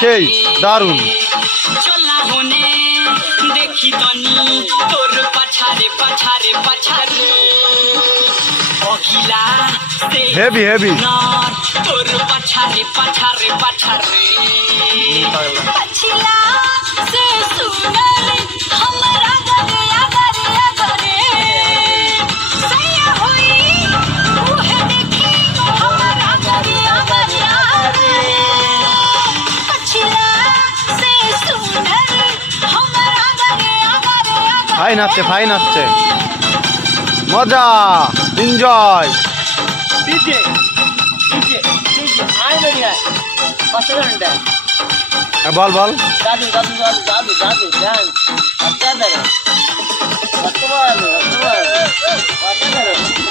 সেই দারুণ। দেখি তনি তোর পাছারে পাছারে পাছারে অখিলা হেভি হেভি তোর পাছারে পাছারে পাছারে पछिला से सुंदर हमरा गरे अगरे अगरे सैया होई उहे देखी हमरा गरे अगरे अगरे पछिला से सुंदर हमरा गरे अगरे अगरे ফাইন আসছে মজা এনজয়। ডিজে ডিজে ডিজে আই বেরিয়া অসাধারণ বল বল জাদু জাদু জাদু জাদু জাদু ডান্স অসাধারণ অসাধারণ অসাধারণ